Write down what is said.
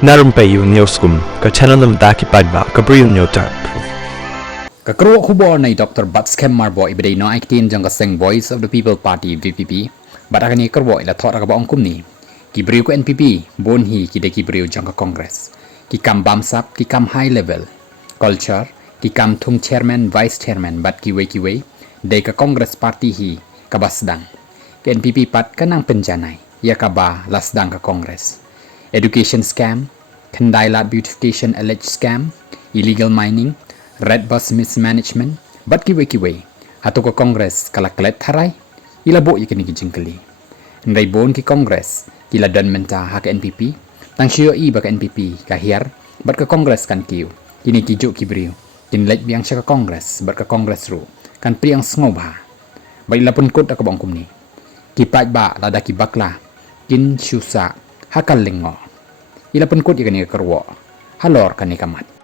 Na Rympei U Hynñiewtrep, channel daki paidbah, Bri U Hynñiewtrep. Kakro kubo na Dr. BATSKHEM marbo ibday no aitin jang kaseng Voice of the People Party VPP barakani kerbo ila thora ka ba ongkum ni ki Bri U ko NPP bon hi ki de ki Bri U jang ka Congress ki kam bamsap ki kam high level culture ki kam thung chairman vice chairman bat ki we de ka Congress party hi ka basdang ki NPP pat kanang penjanai ya ka ba lasdang ka Congress education scam Khublei LUT beautification alleged scam illegal mining red bus mismanagement bat kiwe hato ko Congress kalaklet harai ilabo ikini kijingkali ndai bon ki Congress kila nabynta hak NPP tang SEI bak NPP kahir bat ka Congress kan kiu kini kijo ki Bri U kin lek biang ka Congress bat ka Congress ru kan priang sngoba bai lapun kot ka bangkum ni ki paidbah lada ki bakla kin syusa hakal lengo ilapun kot ikani kerwo halor kan kamat